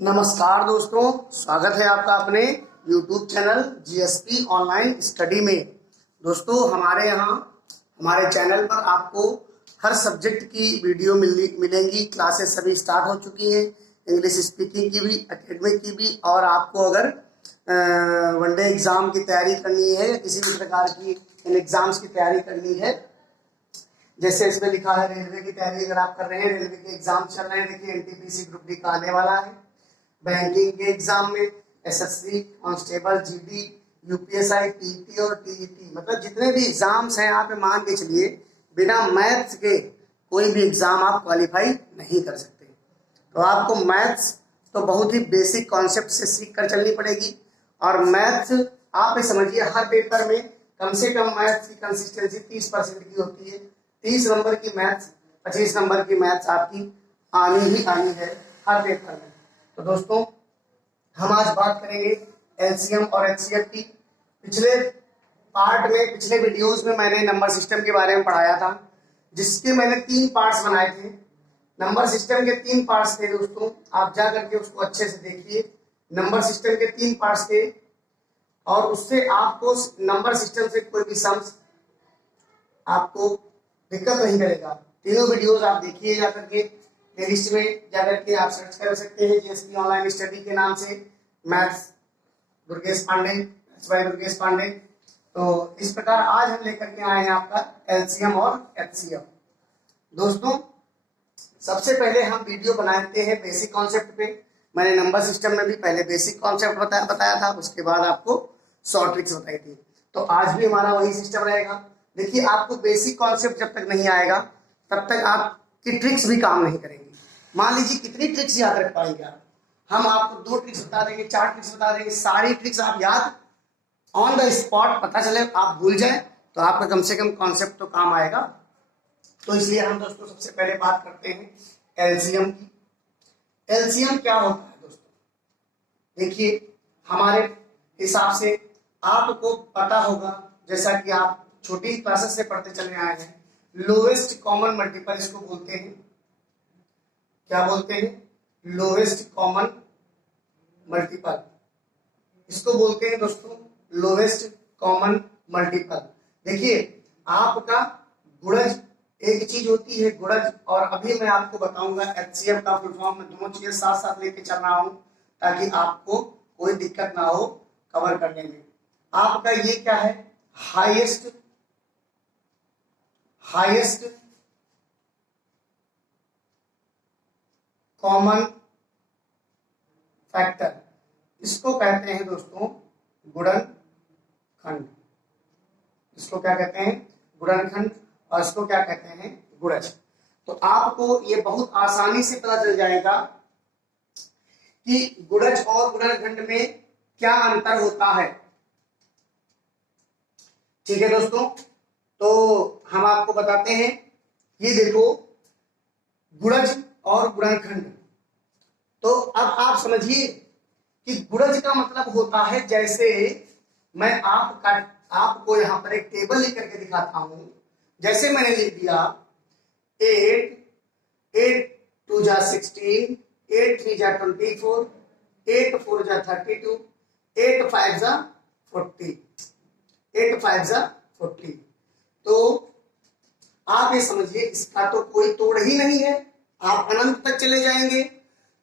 नमस्कार दोस्तों, स्वागत है आपका अपने YouTube channel GSP online study में। दोस्तों हमारे चैनल पर आपको हर सब्जेक्ट की वीडियो मिलेंगी। क्लासेस सभी स्टार्ट हो चुकी हैं, इंग्लिश स्पीकिंग की भी, एकेडमिक की भी। और आपको अगर वनडे एग्ज़ाम की तैयारी करनी है या किसी भी प्रकार की इन एग्ज़ाम्स की तैयारी करनी है, जैसे इसमें लिखा है रेलवे की तैयारी अगर आप कर रहे हैं, रेलवे के एग्ज़ाम चल रहे हैं, देखिए एनटीपीसी ग्रुप डी का आने वाला है। बैंकिंग के एग्जाम में SSC, constable, GD, UPSI, PT और टीईटी, मतलब जितने भी एग्जाम्स हैं आप मान के चलिए बिना मैथ्स के कोई भी एग्जाम आप क्वालिफाई नहीं कर सकते। तो आपको मैथ्स तो बहुत ही बेसिक कॉन्सेप्ट से सीख कर चलनी पड़ेगी। और मैथ्स आप ये समझिए हर पेपर में कम से कम मैथ्स की कंसिस्टेंसी 30% की होती है। 30 नंबर की मैथ्स, 25 नंबर की मैथ्स आपकी आनी ही आनी है हर पेपर में। तो दोस्तों हम आज बात करेंगे एलसीएम और एचसीएफ की। पिछले वीडियोस में मैंने नंबर सिस्टम के बारे में पढ़ाया था, जिसके मैंने 3 पार्ट्स बनाए थे। नंबर सिस्टम के 3 पार्ट्स थे दोस्तों, आप जा करके उसको अच्छे से देखिए। नंबर सिस्टम के 3 पार्ट्स थे और उससे आपको नंबर सिस्टम से कोई भी सम्स आपको दिक्कत नहीं करेगा। तीनों वीडियोस आप देखिए जा करके, प्लेलिस्ट में जाकर के आप सर्च कर सकते हैं जीएसपी ऑनलाइन स्टडी के नाम से, मैथ्स दुर्गेश पांडे। तो इस प्रकार आज हम लेकर के आए हैं आपका एलसीएम और एचसीएफ। दोस्तों सबसे पहले हम वीडियो बनाते हैं बेसिक कॉन्सेप्ट पे। मैंने नंबर सिस्टम में भी पहले बेसिक कॉन्सेप्ट बताया था, उसके बाद आपको शॉर्ट ट्रिक्स बताई थी। तो आज भी हमारा वही सिस्टम रहेगा। देखिए आपको बेसिक कॉन्सेप्ट जब तक नहीं आएगा तब तक आपकी ट्रिक्स भी काम नहीं करेंगी। मान लीजिए कितनी ट्रिक्स याद रख पाएंगे आप? हम आपको 2 ट्रिक्स बता देंगे, 4 ट्रिक्स बता देंगे, सारी ट्रिक्स आप याद ऑन द स्पॉट, पता चले आप भूल जाए तो आपका कम से कम कॉन्सेप्ट तो काम आएगा। तो इसलिए हम दोस्तों सबसे पहले बात करते हैं एलसीएम की। एलसीएम क्या होता है दोस्तों? देखिए हमारे हिसाब से आपको पता होगा, जैसा कि आप छोटी क्लासेस से पढ़ते चले आए हैं, लोवेस्ट कॉमन मल्टीपल इसको बोलते हैं। क्या बोलते हैं? लोवेस्ट कॉमन मल्टीपल इसको बोलते हैं दोस्तों, लोवेस्ट कॉमन मल्टीपल। देखिए आपका गुणज एक चीज होती है, गुणज, और अभी मैं आपको बताऊंगा एचसीएफ का फुल फॉर्म। में दोनों चीजें साथ साथ लेके चल रहा हूं ताकि आपको कोई दिक्कत ना हो कवर करने में। आपका ये क्या है? हाईएस्ट कॉमन फैक्टर, इसको कहते हैं दोस्तों गुणनखंड। इसको क्या कहते हैं? गुणनखंड। और इसको क्या कहते हैं? गुणज। तो आपको ये बहुत आसानी से पता चल जाएगा कि गुणज और गुणनखंड में क्या अंतर होता है। ठीक है दोस्तों, तो हम आपको बताते हैं। ये देखो गुणज और गुणनखंड। तो अब आप समझिए कि गुणज का मतलब होता है, जैसे मैं आपको यहां पर एक टेबल लिख करके दिखाता हूं। जैसे मैंने लिख दिया 8 2 जा 16, 8 3 जा 24, 8 4 जा 32, 8 5 जा 40, 8 5 जा 40। तो आप ये समझिए इसका तो कोई तोड़ ही नहीं है, आप अनंत तक चले जाएंगे।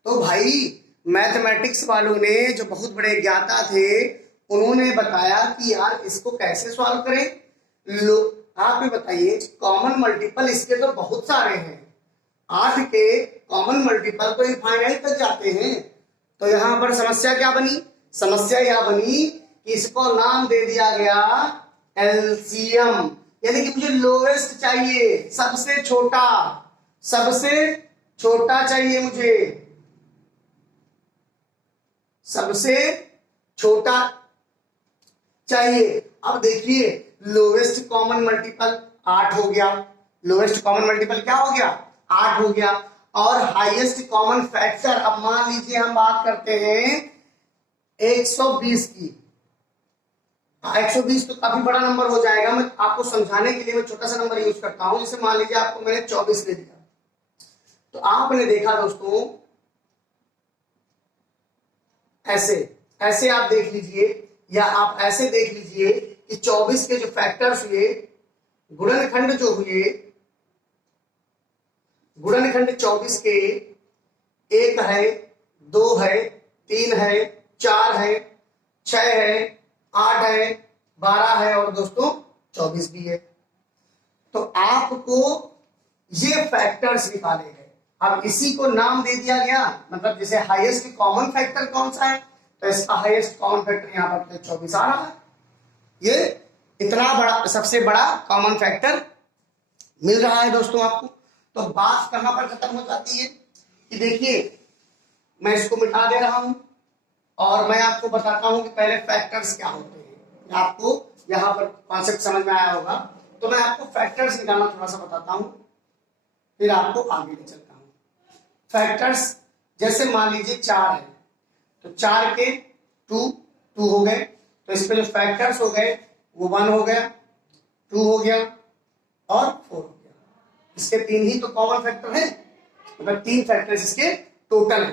तो भाई मैथमेटिक्स वालों ने, जो बहुत बड़े ज्ञाता थे, उन्होंने बताया कि यार इसको कैसे सॉल्व करें। लो आप ही बताइए, कॉमन मल्टीपल इसके तो बहुत सारे हैं। 8 के कॉमन मल्टीपल तो इनफाइनाइट तक जाते हैं। तो यहां पर समस्या क्या बनी? समस्या यह बनी कि इसको नाम दे दिया गया एलसीएम, यानी कि मुझे लोवेस्ट चाहिए, सबसे छोटा चाहिए मुझे, सबसे छोटा चाहिए। अब देखिए लोवेस्ट कॉमन मल्टीपल 8 हो गया। लोवेस्ट कॉमन मल्टीपल क्या हो गया? 8 हो गया। और हाईएस्ट कॉमन फैक्टर, अब मान लीजिए हम बात करते हैं 120 की। 120 तो काफी बड़ा नंबर हो जाएगा। मैं आपको समझाने के लिए मैं छोटा सा नंबर यूज करता हूं। जैसे मान लीजिए आपको मैंने 24 दे दिया, तो आपने देखा दोस्तों ऐसे ऐसे आप देख लीजिए, या आप ऐसे देख लीजिए कि 24 के जो फैक्टर्स हुए, गुणनखंड जो हुए, गुणनखंड 24 के 1 है, 2 है, 3 है, 4 है, 6 है, 8 है, 12 है और दोस्तों 24 भी है। तो आपको ये फैक्टर्स निकाले गए। अब इसी को नाम दे दिया गया, मतलब जैसे हाईएस्ट कॉमन फैक्टर कौन सा है, तो इसका हाईएस्ट कॉमन फैक्टर यहाँ पर 24 आ रहा है। ये इतना बड़ा, सबसे बड़ा कॉमन फैक्टर मिल रहा है दोस्तों आपको। तो बात कहां पर खत्म हो जाती है कि देखिए, मैं इसको मिटा दे रहा हूं और मैं आपको बताता हूं कि पहले फैक्टर्स क्या होते हैं। आपको यहां पर कॉन्सेप्ट समझ में आया होगा, तो मैं आपको फैक्टर्स निकालना थोड़ा सा बताता हूं, फिर आपको आगे ले चलता हूं। फैक्टर्स जैसे मान लीजिए 4 है, तो 4 के 2 हो गए, तो इस पे जो फैक्टर्स हो गए वो 1 हो गया, 2 हो गया और 4 हो गया। इसके 3 ही तो कॉमन फैक्टर है, मतलब 3 फैक्टर्स इसके टोटल है।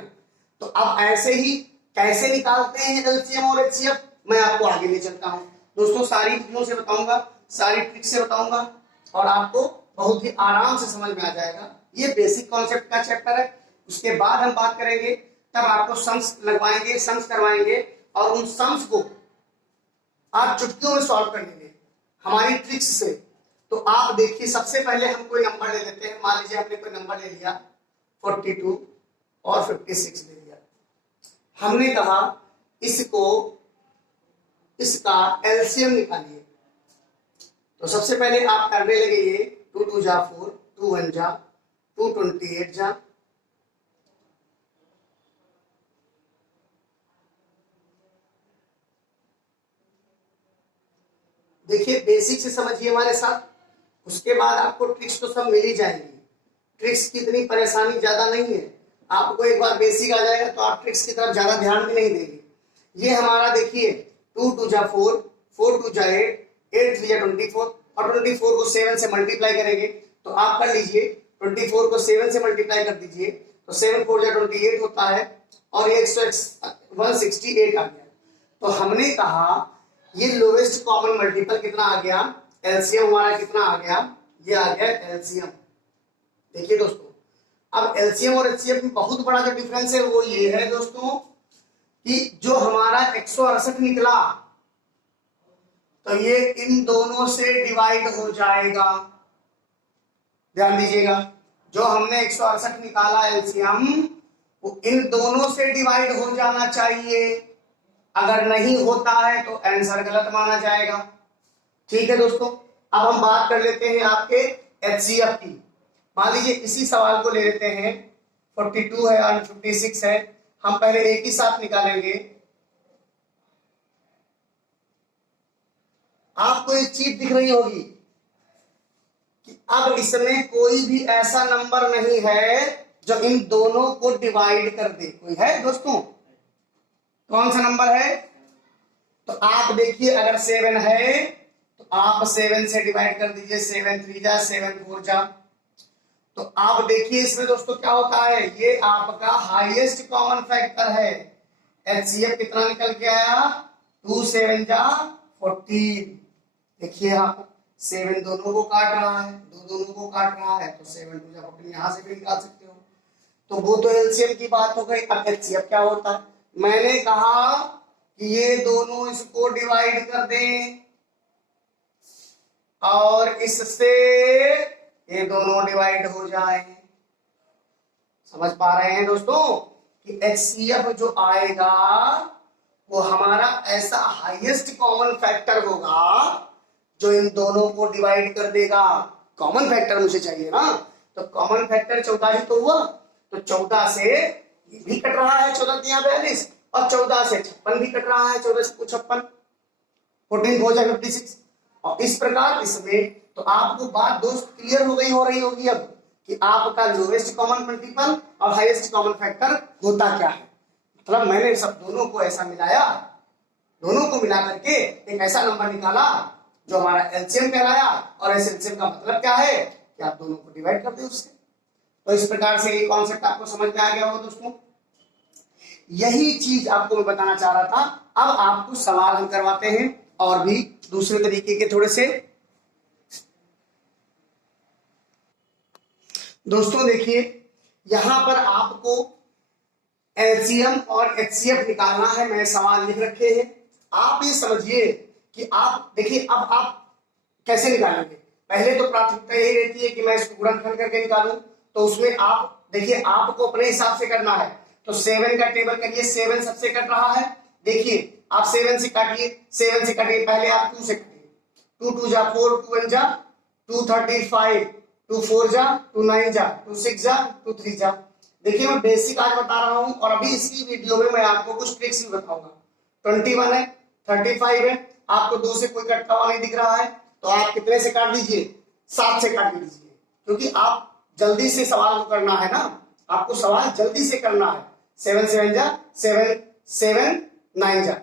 तो अब ऐसे ही कैसे निकालते हैं एलसीएम और एचसीएफ, मैं आपको आगे ले चलता हूं दोस्तों। सारी चीजों से बताऊंगा, सारी ट्रिक से बताऊंगा और आपको बहुत ही आराम से समझ में आ जाएगा। ये बेसिक कॉन्सेप्ट का चैप्टर है। उसके बाद हम बात करेंगे, तब आपको सम्स लगवाएंगे, सम्स करवाएंगे और उन सम्स को आप चुटकियों में सॉल्व कर लेंगे हमारी ट्रिक्स से। तो आप देखिए, सबसे पहले हम कोई नंबर ले लेते हैं। मान लीजिए हमने कोई नंबर ले लिया 42 और 56 ले लिया। हमने कहा इसका एलसीएम निकालिए। तो सबसे पहले आप करने लगे ये 2 2 जा 4, 2 1 जा 2 28 जा, देखिए बेसिक से समझिए हमारे साथ। उसके बाद आपको ट्रिक्स तो सब मिल ही जाएंगी। ट्रिक्स की इतनी परेशानी ज्यादा नहीं है, आपको एक बार बेसिक आ जाएगा तो आप ट्रिक्स की तरफ ज्यादा ध्यान भी नहीं देंगे। ये हमारा देखिए 2 2 जा 4, 4 2 जा 8, 8 3 जा 24 और 24 को 7 से मल्टीप्लाई करेंगे तो आप कर लीजिए 24 को 7 से मल्टीप्लाई कर दीजिए तो 7 4 जा 28 होता है और ये 168 आ गया। तो हमने कहा ये लोवेस्ट कॉमन मल्टीपल कितना आ गया, एलसीएम हमारा कितना आ गया, ये आ गया एलसीएम। देखिए दोस्तों, अब एलसीएम और एचसीएफ में बहुत बड़ा जो डिफरेंस है वो ये है दोस्तों कि जो हमारा 168 निकला तो ये इन दोनों से डिवाइड हो जाएगा। ध्यान दीजिएगा, जो हमने 168 निकाला एलसीएम वो इन दोनों से डिवाइड हो जाना चाहिए। अगर नहीं होता है तो आंसर गलत माना जाएगा। ठीक है दोस्तों, अब हम बात कर लेते हैं आपके एचसीएफ की। मान लीजिए इसी सवाल को ले लेते हैं, 42 है और 56 है। हम पहले एक ही साथ निकालेंगे। आपको एक चीज दिख रही होगी कि अब इसमें कोई भी ऐसा नंबर नहीं है जो इन दोनों को डिवाइड कर दे। कोई है दोस्तों? कौन सा नंबर है? तो आप देखिए, अगर 7 है तो आप 7 से डिवाइड कर दीजिए, 7 3 जा 7 4 जा। तो आप देखिए इसमें दोस्तों क्या होता है, ये आपका हाईएस्ट कॉमन फैक्टर है। एचसीएफ कितना निकल के आया, 2 7 जा 14। देखिए आप 7 दोनों को काट रहा है, 2 दोनों को काट रहा है, तो 7 2 जा 14 यहां से भी निकाल सकते हो। तो वो तो एलसीएम की बात हो गई। अब एचसीएफ क्या होता है, मैंने कहा कि ये दोनों इसको डिवाइड कर दें और इससे ये दोनों डिवाइड हो जाए। समझ पा रहे हैं दोस्तों कि एचसीएफ जो आएगा वो हमारा ऐसा हाईएस्ट कॉमन फैक्टर होगा जो इन दोनों को डिवाइड कर देगा। कॉमन फैक्टर मुझे चाहिए ना, तो कॉमन फैक्टर 14 ही तो हुआ। तो 14 से ये भी कट रहा है, 14 3 42 और 14 से 56 भी कट रहा है, 14 से 56, 14 4 जा 56। और इस प्रकार इसमें तो आपको बात दोस्त क्लियर हो रही होगी अब कि आपका लोवेस्ट कॉमन मल्टीपल और हाईएस्ट कॉमन फैक्टर होता क्या है। मतलब मैंने सब दोनों को ऐसा मिलाया, दोनों को मिला करके एक ऐसा नंबर निकाला जो हमारा एलसीएम कहलाया। और इस एलसीएम का मतलब क्या है कि आप दोनों को डिवाइड कर दे उससे। तो इस प्रकार से ये कॉन्सेप्ट आपको समझ में आ गया होगा दोस्तों। यही चीज आपको मैं बताना चाह रहा था। अब आपको सवाल हम करवाते हैं और भी दूसरे तरीके के थोड़े से। दोस्तों देखिए, यहां पर आपको एलसीएम और एचसीएफ निकालना है। मैंने सवाल लिख रखे हैं, आप ये समझिए कि आप देखिए अब आप कैसे निकालेंगे। पहले तो प्राथमिकता यही रहती है कि मैं इसको गुणनखंड करके निकालूं, तो उसमें आप देखिए आपको अपने हिसाब से करना है। तो 7 का टेबल करिए, 7 सबसे कट रहा है। देखिए आप 7 से काटिए, 7 से काटिए, पहले आप 2 से काटिए। 2 2 जा 4, 2 1 जा 2 35, 2 4 जा 2 9 जा 2 6 जा 2 3 जा। देखिए मैं बेसिक आज बता रहा हूं और अभी इसी वीडियो में मैं आपको कुछ ट्रिक्स भी बताऊंगा। 21 है, 35 है, आपको 2 से कोई कटता हुआ नहीं दिख रहा है, तो आप कितने से काट दीजिए? 7 से काट दीजिए, क्योंकि आप जल्दी से सवाल को करना है ना, आपको सवाल जल्दी से करना है। 7 7 जा 7 7 9 जा।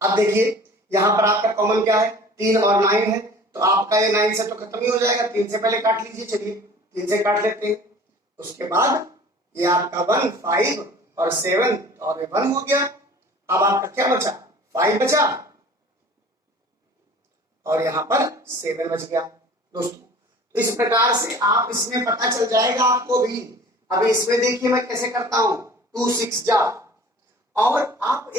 अब देखिए यहां पर आपका कॉमन क्या है? 3 और 9 है, तो आपका ये 9 से तो खत्म ही हो जाएगा। 3 से पहले काट लीजिए, चलिए 3 से काट लेते हैं। उसके बाद ये आपका 1 5 और 7 और ये 1 हो गया। अब आपका क्या बचा? 5 बचा और यहां पर 7 बच गया। दोस्तों तो इस प्रकार से आप इसमें पता चल जाएगा आपको भी। अभी इसमें देखिए मैं कैसे करता हूं। 2 6 जा, और आप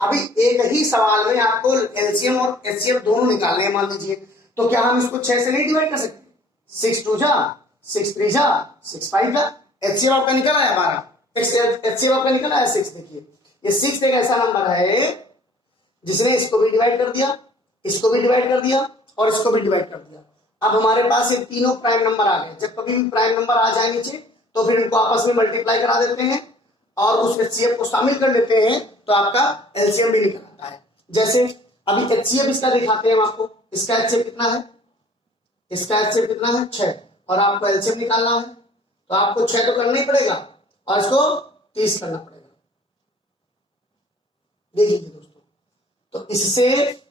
अभी एक ही सवाल में आपको एलसीएम और एचसीएफ दोनों निकालने हैं मान लीजिए, तो क्या हम इसको 6 से नहीं डिवाइड कर सकते? 6 2 जा 6 3 जा 6 5 जा। एचसीएफ आपका निकल आया 12, एचसीएफ आपका निकल आया 6। देखिए ये 6 एक ऐसा नंबर है जिसने इसको भी डिवाइड कर दिया, इसको भी डिवाइड कर दिया और इसको भी डिवाइड कर दिया। अब हमारे पास ये तीनों प्राइम नंबर आ गए। जब कभी भी प्राइम नंबर आ जाए नीचे, तो फिर इनको आपस में मल्टीप्लाई करा देते हैं और उस एचसीएफ को शामिल कर लेते हैं, तो आपका एलसीएम भी निकल आता है। जैसे अभी एचसीएफ इसका दिखाते हैं हम आपको। इसका एचसीएफ कितना है? इसका एचसीएफ कितना है? 6, और आपको एलसीएम निकालना है, तो आपको 6 तो करना ही पड़ेगा और इसको 30 करना पड़ेगा। देखिए दोस्तों, तो इससे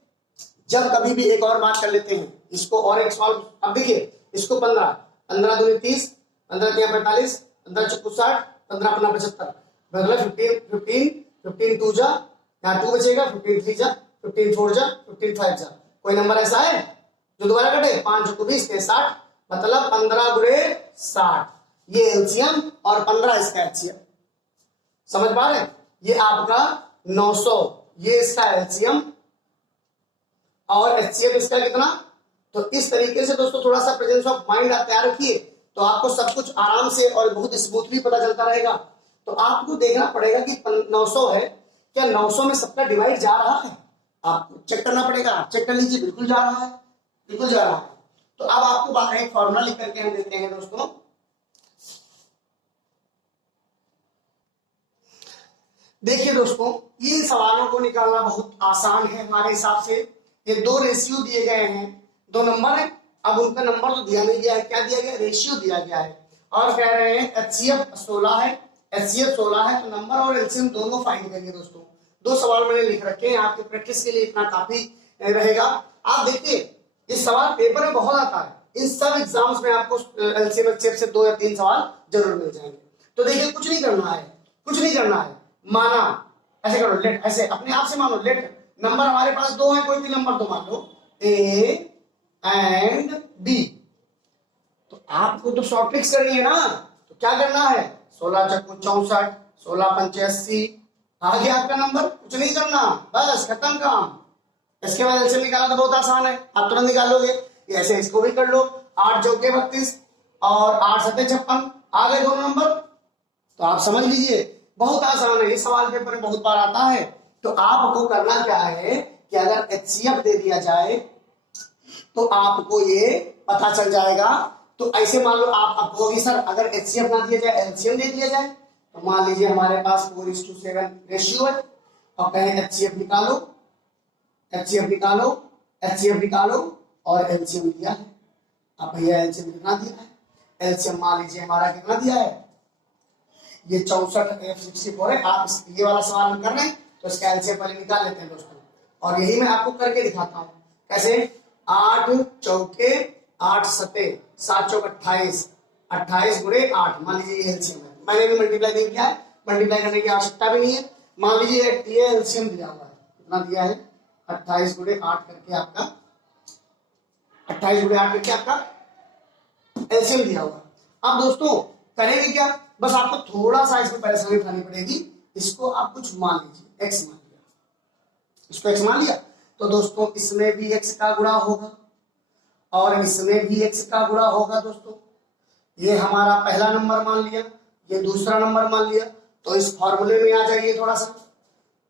जब कभी भी एक और बात कर लेते हैं, इसको और एक सॉल्व। अब देखिए इसको 15 15 दूनी 30, 15 3 45, 15 चौको 60, 15 अपना 75, मतलब 15 15 15 2 जा, यहाँ 2 बचेगा, 15 3 जा 15 4 जा 15 5 जा। कोई नंबर ऐसा है जो दोबारा कटे? 5 चौको 20 60, मतलब 15 गुणे 60 ये एलसीएम और 15 इसका एचसीएफ। समझ पा रहे हैं? ये आपका 900 ये इसका एलसीएम और एचसीएफ इसका कितना। तो इस तरीके से दोस्तों थोड़ा सा प्रेजेंस ऑफ माइंड आप तैयार रखिए, तो आपको सब कुछ आराम से और बहुत स्मूथली पता चलता रहेगा। तो आपको देखना पड़ेगा कि 900 है, क्या 900 में सबका डिवाइड जा रहा है? आपको चेक करना पड़ेगा। चेक कर लीजिए, बिल्कुल जा रहा है, बिल्कुल जा रहा है। तो अब आपको बाहर एक फॉर्मूला लिख करके हम देते हैं दोस्तों। देखिए दोस्तों, इन सवालों को निकालना बहुत आसान है हमारे हिसाब से। ये 2 रेशियो दिए गए हैं, 2 नंबर है। अब उनका नंबर तो दिया नहीं गया है, क्या दिया गया? रेशियो दिया गया है। और कह रहे हैं एचसीएफ 16 है, एचसीएफ 16 है, तो नंबर और एलसीएम दोनों फाइंड करिए दोस्तों। 2 सवाल मैंने लिख रखे हैं, आपके प्रैक्टिस के लिए इतना काफी रहेगा। आप देखिए इस सवाल पेपर में बहुत आता है, इन सब एग्जाम्स में आपको एलसीएम एचसीएफ से 2 या 3 सवाल जरूर मिल जाएंगे। तो देखिए कुछ नहीं करना है, कुछ नहीं करना है। माना ऐसे करो, लेट, ऐसे अपने आप से मानो लेट। नंबर हमारे पास 2 है, कोई भी नंबर तो मान लो ए एंड बी। तो आपको तो शॉर्ट ट्रिक्स करनी है ना, तो क्या करना है? 16 चक्कू 64, 16 पंचे 80, आ गया आपका नंबर। कुछ नहीं करना, बस खत्म काम। इसके बाद एलसीएम निकालना तो बहुत आसान है, आप तुरंत निकाल लोगे। ऐसे इसको भी कर लो, 8 चौके 32 और 8 सत्ते 56, आ गए दोनों नंबर। तो आप समझ लीजिए बहुत आसान है, ये सवाल पेपर में बहुत बार आता है। तो आपको करना क्या है कि अगर एचसीएफ दे दिया जाए तो आपको ये पता चल जाएगा। तो ऐसे मान लो आप कहोगे सर अगर एचसीएफ ना दिया जाए एलसीएम दे दिया जाए, तो मान लीजिए हमारे पास 4:7 रेशियो है और कहें एचसीएफ निकालो, एचसीएफ निकालो, एचसीएफ निकालो और एलसीएम दिया है। अब भैया एलसीएम कितना दिया है? एलसीएम मान लीजिए हमारा कितना दिया है? ये 64 F64 है। आप ये वाला सवाल हम कर रहे हैं तो इसका एलसीएम पहले निकाल लेते हैं दोस्तों, और यही मैं आपको करके दिखाता हूं कैसे। 8 चौके 8 सत्ते 7 चौक 28, 28 गुणे 8, मान लीजिए ये एलसीएम है। मैंने भी मल्टीप्लाई नहीं किया है, मल्टीप्लाई करने की आवश्यकता भी नहीं है। मान लीजिए ये एलसीएम दिया हुआ है, कितना दिया है 28 गुणे 8 करके आपका 28 गुणे 8 करके आपका एलसीएम दिया हुआ। अब दोस्तों करेंगे क्या, बस आपको थोड़ा सा इसमें परेशानी उठानी पड़ेगी। इसको आप कुछ मान लीजिए, एक्स मान लिया, इसको एक्स मान लिया, तो दोस्तों इसमें भी एक्स का गुणा होगा और इसमें भी एक्स का गुणा होगा। दोस्तों ये हमारा पहला नंबर मान लिया, ये दूसरा नंबर मान लिया, तो इस फॉर्मूले में आ जाइए थोड़ा सा।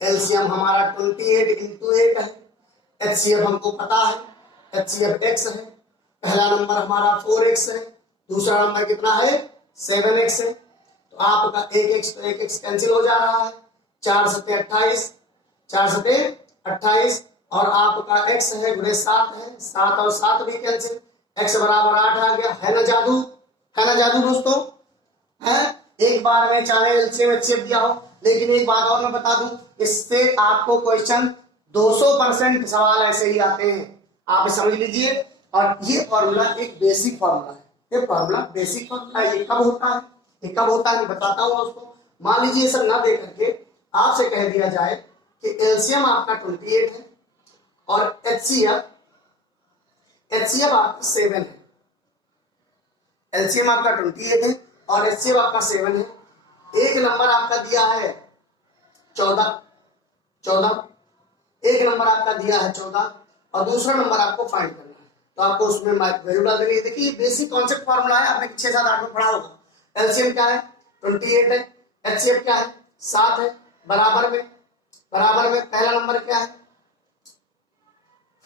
एलसीएम हमारा 28 इंटू 8 है, एचसीएफ हमको पता है, एचसीएफ एक्स है, पहला नंबर हमारा 4x है, दूसरा नंबर कितना है 7x है, तो आपका 1x तो 1x कैंसिल हो जा रहा है, 4 सते 28, 4 सते 28 और आपका x है गुणे 7 है, 7 और 7 भी कैंसिल, x बराबर 8 आ गया। है ना जादू, है ना जादू दोस्तों, है। एक बार में चाहे एलसीएम एचसीएफ दिया हो, लेकिन एक बात और मैं बता दूं, इससे आपको क्वेश्चन 200% सवाल ऐसे ही आते हैं, आप समझ लीजिए। और ये फॉर्मूला एक बेसिक फॉर्मूला है, ये फॉर्मूला बेसिक फॉर्मूला है। ये कब होता है, ये कब होता है मैं बताता हूँ दोस्तों। मान लीजिए सब ना दे करके आपसे कह दिया जाए कि एलसीएम आपका 28 है और एचसीएफ आपका 7 है। एलसीएम आपका 28 है और एचसीएफ आपका 7 है। एक नंबर आपका दिया है 14, एक नंबर आपका दिया है 14 और दूसरा नंबर आपको फाइंड करना है, तो आपको उसमें वैल्यू डाल देनी है। देखिए बेसिक कॉन्सेप्ट फॉर्मूला है, आपने 6, 7, 8 में पढ़ा होगा। एलसीएम क्या है 28 है, एचसीएफ क्या है 7 है, बराबर में पहला नंबर क्या है,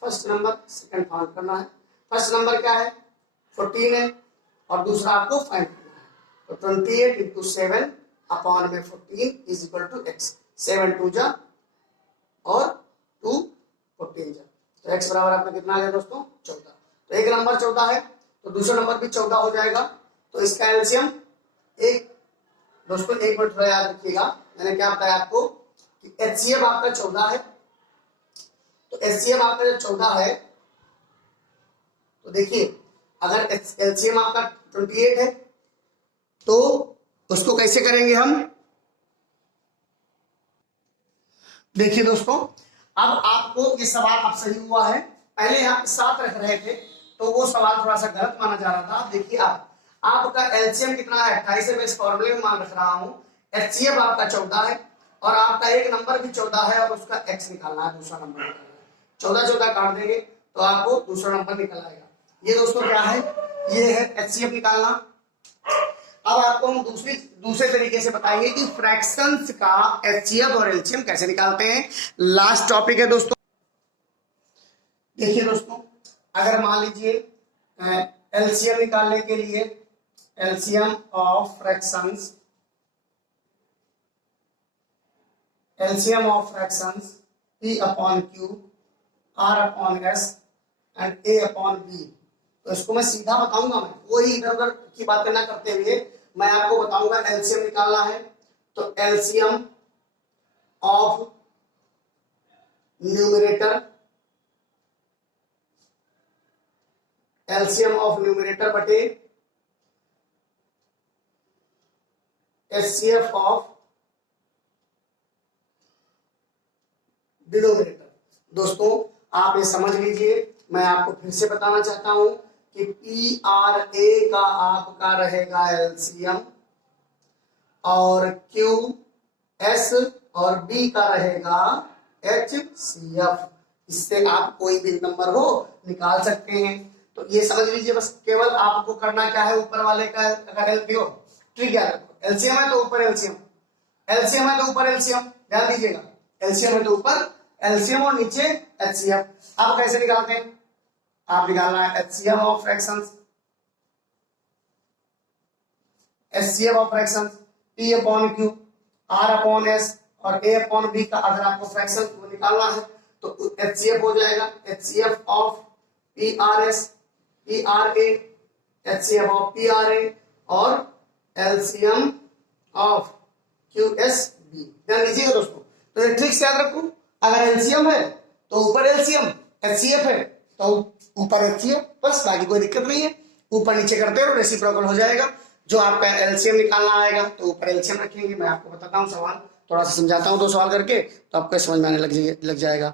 फर्स्ट नंबर, सेकंड फाइंड करना है। फर्स्ट नंबर क्या है 14 है और दूसरा आपको फाइंड करना है, तो 28 इंटू 7 अपॉन में 14 इज इक्वल टू एक्स। 7 2 जा और 2 14 जा, तो x बराबर आपका कितना आ गया दोस्तों 14। तो एक नंबर 14 है तो दूसरा नंबर भी 14 हो जाएगा। तो इसका एलसीएम एक, दोस्तों एक मिनट थोड़ा याद रखिएगा, मैंने क्या बताया आपको कि एचसीएफ आपका 14 है, तो एचसीएफ आपका जब 14 है तो देखिए अगर एलसीएम आपका 28 है तो उसको कैसे करेंगे हम, देखिए दोस्तों अब आपको ये सवाल अब सही हुआ है, पहले आप 7 रख रहे थे तो वो सवाल थोड़ा सा गलत माना जा रहा था। देखिए आपका एलसीएम कितना है 28 है, मैं इस फॉर्मूले में मान रख रहा हूं। एचसीएफ आपका 14 है और आपका एक नंबर भी 14 है और उसका एक्स निकालना है, दूसरा नंबर निकालना है। 14 काट देंगे तो आपको दूसरा नंबर निकल आएगा। ये दोस्तों क्या है, ये है एचसीएफ निकालना। अब आपको हम दूसरे तरीके से बताएंगे कि फ्रैक्शंस का एचसीएफ और एलसीएम कैसे निकालते हैं। लास्ट टॉपिक है दोस्तों। देखिए दोस्तों अगर मान लीजिए एलसीएम निकालने के लिए LCM of fractions P upon Q, R upon S and A upon B, तो इसको मैं सीधा बताऊंगा, मैं कोई इधर उधर की बातें ना करते हुए मैं आपको बताऊंगा। एलसीएम निकालना है तो एलसीएम ऑफ न्यूमरेटर बटे एचसीएफ ऑफ डिनोमिनेटर। दोस्तों आप ये समझ लीजिए, मैं आपको फिर से बताना चाहता हूं कि PRA का आपका रहेगा एलसीएम और QS और B का रहेगा HCF। इससे आप कोई भी नंबर हो निकाल सकते हैं। तो ये समझ लीजिए, बस केवल आपको करना क्या है, ऊपर वाले का अगर एलसीएम ट्रिक याद रखो, एलसीएम है तो ऊपर एलसीएम, एलसीएम है तो ऊपर एलसीएम, ध्यान दीजिएगा, एलसीएम है तो ऊपर एलसीएम और नीचे एचसीएफ। आप कैसे निकालते हैं, आप निकालना है HCF of fractions, HCF of fractions P upon Q, R upon S और A अपॉन B का अगर आपको फ्रैक्शन को निकालना है तो एचसीएफ हो जाएगा HCF of PRS, PRA, HCF of PRA और एलसीएम ऑफ QSB। ध्यान दीजिएगा दोस्तों, तो ये ट्रिक्स याद रखो, अगर एलसीएम है तो ऊपर एलसीएम, एचसीएफ है तो ऊपर एचसीएफ, बस बाकी कोई दिक्कत नहीं है, ऊपर नीचे करते रहो रेसिप्रोकल हो जाएगा। जो आपका एलसीएम निकालना आएगा तो ऊपर एलसीएम रखेंगे। मैं आपको बताता हूँ सवाल, थोड़ा सा समझाता हूँ 2 सवाल करके, तो आपको समझ में आने लग जाएगा।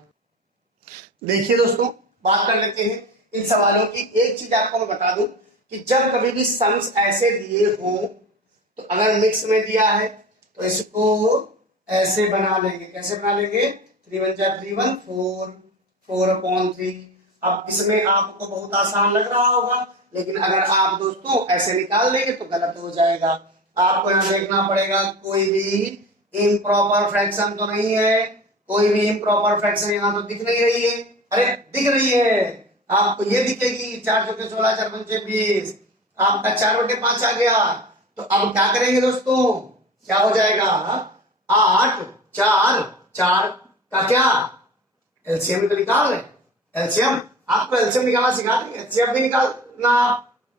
देखिए दोस्तों, बात कर लेते हैं इन सवालों की। एक चीज आपको मैं बता दूं कि जब कभी भी सम्स ऐसे दिए हो, तो अगर मिक्स में दिया है तो इसको ऐसे बना लेंगे। कैसे बना लेंगे? 3 1 जा 3 1 4 4/3। अब इसमें आपको बहुत आसान लग रहा होगा, लेकिन अगर आप दोस्तों ऐसे निकाल लेंगे तो गलत हो जाएगा। आपको यहाँ देखना पड़ेगा कोई भी इम्प्रॉपर फ्रैक्शन तो नहीं है, कोई भी इम्प्रॉपर फ्रैक्शन यहाँ तो दिख नहीं रही है। अरे दिख रही है, आपको ये दिखेगी 4 चौके 16 4 पंचे 20, आपका 4/5 आ गया। तो अब क्या करेंगे दोस्तों, क्या हो जाएगा? 8 4 4 का क्या एलसीएम तो निकाल रहे। एलसीएम आपको एलसीएम निकालना सिखा देंगे, एचसीएफ भी निकालना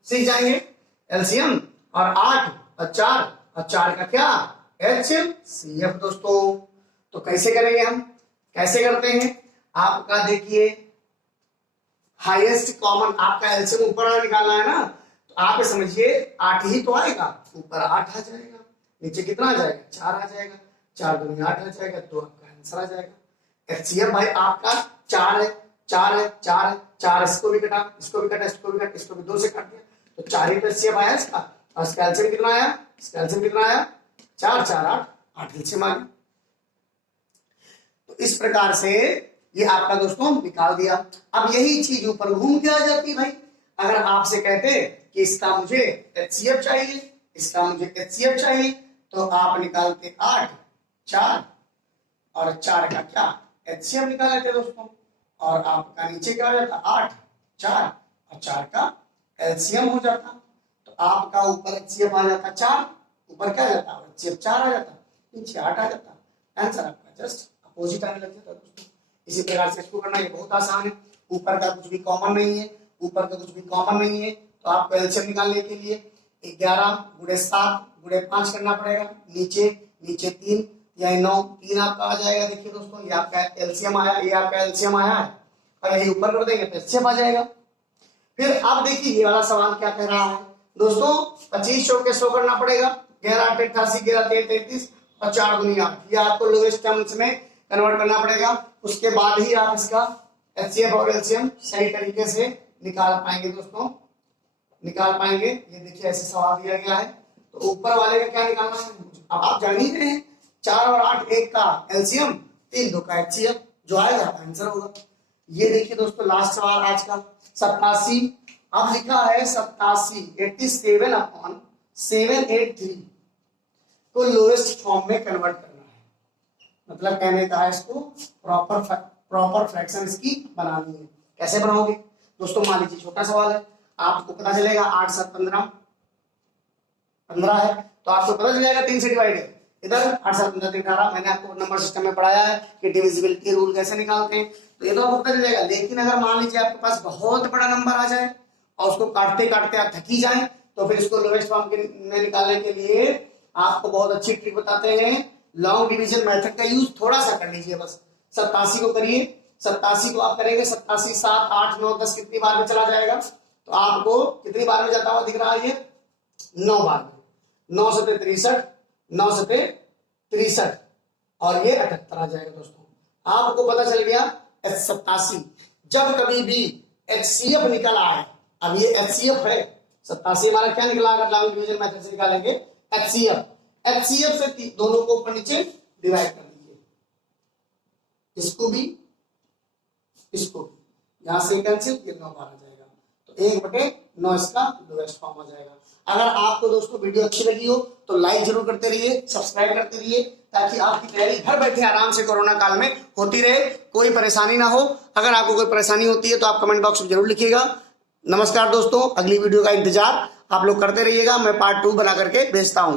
सीख जाएंगे। एलसीएम और 8 और 4 और 4 का क्या एचसीएफ दोस्तों। तो कैसे करेंगे हम? कैसे करते हैं? आपका देखिए हाईएस्ट कॉमन आपका एलसीएम ऊपर वाला निकालना है ना, तो आप समझिए 8 ही तो आएगा, ऊपर 8 आ जाएगा, नीचे कितना आ जाएगा? 4 आ जाएगा, 4 दूनी 8 आ जाएगा, तो आपका आंसर आ जाएगा। एचसीएफ भाई आपका 4 है, 4 है, 4 है, 4 इसको भी कटा, इसको भी कटा, इसको भी कटा, इसको भी 2 से काट दिया, तो 4 ही तो एचसीएफ आया इसका। और इसका एलसीएम कितना आया? इसका एलसीएम कितना आया? 4 4 8 8 एलसीएम आ गया। तो इस प्रकार से ये आपका दोस्तों निकाल दिया। अब यही चीज ऊपर घूम के आ जाती भाई। अगर आपसे कहते कि इसका मुझे एचसीएफ चाहिए, इसका मुझे एचसीएफ चाहिए, तो आप निकालते 8 4 और 4 का क्या एचसीएफ निकाल लेते दोस्तों, और आपका नीचे क्या हो जाता? 8 4 और 4 का एलसीएम हो जाता। तो आपका ऊपर एचसीएफ आ जाता 4, ऊपर क्या आ जाता? एचसीएफ 4 आ जाता, नीचे 8 आ जाता। आंसर आपका जस्ट अपोजिट आने लग जाता दोस्तों। इसी प्रकार से इसको करना ये बहुत आसान है। ऊपर का कुछ भी कॉमन नहीं है, ऊपर का कुछ भी कॉमन नहीं है, तो आपको एलसीएम निकालने के लिए 11 × 7 × 5 करना पड़ेगा। नीचे नीचे 3 या 9 3 आपका आ जाएगा। देखिए दोस्तों, ये आपका एलसीएम आया, ये आपका एलसीएम आया है, और यही ऊपर कर देंगे तो एचसीएफ आ जाएगा। फिर आप देखिए ये वाला सवाल क्या कह रहा है दोस्तों, 25 चौके 100 करना पड़ेगा, 11 8 88 11 13 33 और 4 दूनी 8। ये आपको लोएस्ट टर्म्स में कन्वर्ट करना पड़ेगा, उसके बाद ही आप इसका एचसीएफ और एलसीएम सही तरीके से निकाल पाएंगे दोस्तों, निकाल पाएंगे। ये देखिए ऐसे सवाल दिया गया है, तो ऊपर वाले का क्या निकालना है अब आप जान ही रहे हैं। 4 और 8 1 का एलसीएम, 3 2 का एचसीएफ, जो आएगा आंसर होगा। ये देखिए दोस्तों लास्ट सवाल आज का 87। अब लिखा है 87 को लोएस्ट फॉर्म में कन्वर्ट करना है, मतलब कहने का है इसको प्रॉपर फ्रैक्शन इसकी बनानी है। कैसे बनाओगे दोस्तों? मान लीजिए छोटा सवाल है, आपको पता चलेगा 8 7 15 है, तो आपको पता चल जाएगा 3 से डिवाइड है। इधर 8 7 15 3 18, मैंने आपको नंबर सिस्टम में पढ़ाया है कि डिविजिबिलिटी रूल कैसे निकालते हैं, तो ये तो आपको पता चल जाएगा। लेकिन अगर मान लीजिए आपके पास बहुत बड़ा नंबर आ जाए और उसको काटते काटते आप थकी जाए, तो फिर इसको लोएस्ट फॉर्म में निकालने के लिए आपको बहुत अच्छी ट्रिक बताते हैं। लॉन्ग डिवीजन मेथड का यूज थोड़ा सा कर लीजिए बस। 87 को करिए, 87 को आप करेंगे 87 7 8 9 10 कितनी बार में चला जाएगा, तो आपको कितनी बार में जाता हुआ दिख रहा है? ये 9 बार में। 9 7 63, 9 7 63 और ये 78 आ जाएगा दोस्तों। आपको पता चल गया 87। जब कभी भी एचसीएफ निकल आए, अब ये एचसीएफ है, 87 हमारा क्या निकला? अगर लॉन्ग डिवीजन मेथड से निकालेंगे एचसीएफ, एचसीएफ से दोनों को ऊपर नीचे डिवाइड कर दीजिए, इसको भी इसको भी, यहां से कैंसिल, ये 9 बार आ जाएगा, तो 1/9 इसका लोएस्ट फॉर्म आ जाएगा। अगर आपको दोस्तों वीडियो अच्छी लगी हो तो लाइक जरूर करते रहिए, सब्सक्राइब करते रहिए, ताकि आपकी तैयारी घर बैठे आराम से कोरोना काल में होती रहे, कोई परेशानी ना हो। अगर आपको कोई परेशानी होती है तो आप कमेंट बॉक्स में जरूर लिखिएगा। नमस्कार दोस्तों, अगली वीडियो का इंतजार आप लोग करते रहिएगा, मैं पार्ट 2 बना करके भेजता हूं।